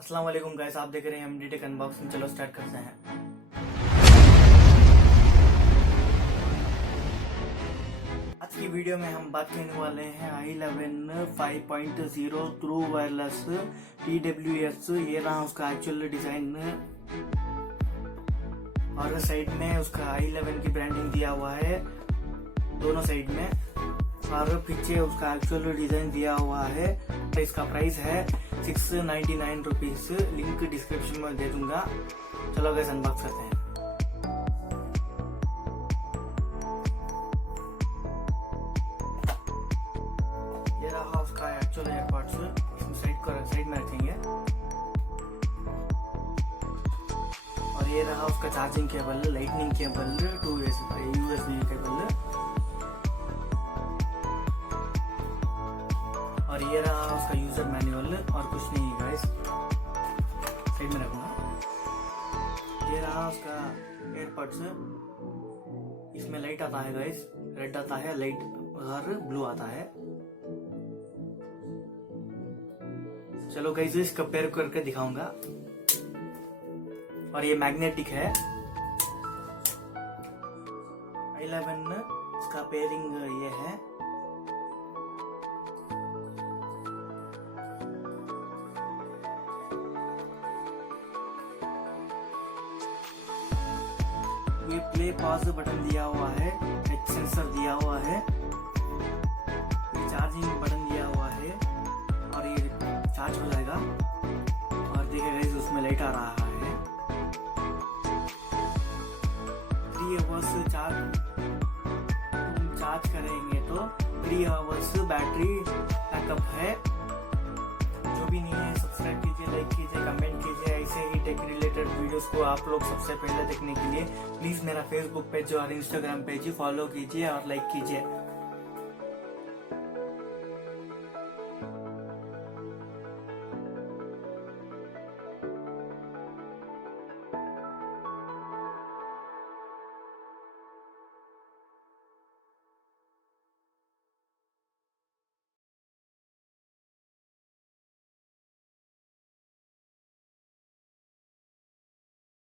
अस्सलामुअलैकुम गाइस, आप देख रहे हैं MD टेक अनबॉक्सिंग। चलो स्टार्ट करते हैं। आज की वीडियो में हम बात करने वाले हैं i11 5.0 ट्रू वायरलेस TWS। ये रहा उसका एक्चुअल डिजाइन और साइड में उसका i11 की ब्रांडिंग दिया हुआ है दोनों साइड में, और पीछे उसका एक्चुअल डिजाइन दिया हुआ है। इसका प्राइस है 699 रुपीज। लिंक डिस्क्रिप्शन में दे दूंगा। चलो गाइस अनबॉक्स करते हैं। ये रहा उसका एक्चुअल एयरपॉड्स। इसमें साइड में रखेंगे। और ये रहा उसका charging cable, lightning cable, USB cable. और ये रहा उसका यूजर मैनुअल और कुछ नहीं है गाइस, साइड में रखूंगा। ये रहा उसका एयरपॉड्स। इसमें लाइट आता है गाइस, रेड आता है लाइट और ब्लू आता है। चलो गाइस इसका पेयर करके दिखाऊंगा। और ये मैग्नेटिक है। i11 इसका पेयरिंग ये है। ये प्ले पॉज बटन दिया हुआ है, टच सेंसर दिया हुआ है, ये चार्जिंग बटन दिया हुआ है और ये चार्ज हो जाएगा। और देखिए गाइस उसमें लाइट आ रहा है। 3 आवर्स चार्ज करेंगे तो 3 आवर्स बैटरी बैकअप है। जो भी नहीं है सब्सक्राइब कीजिए, लाइक कीजिए, कमेंट कीजिए। ऐसे ही टेक रिलेटेड वीडियोस को आप लोग सबसे पहले देखने के लिए प्लीज मेरा फेसबुक पेज और इंस्टाग्राम पेज फॉलो कीजिए और लाइक कीजिए।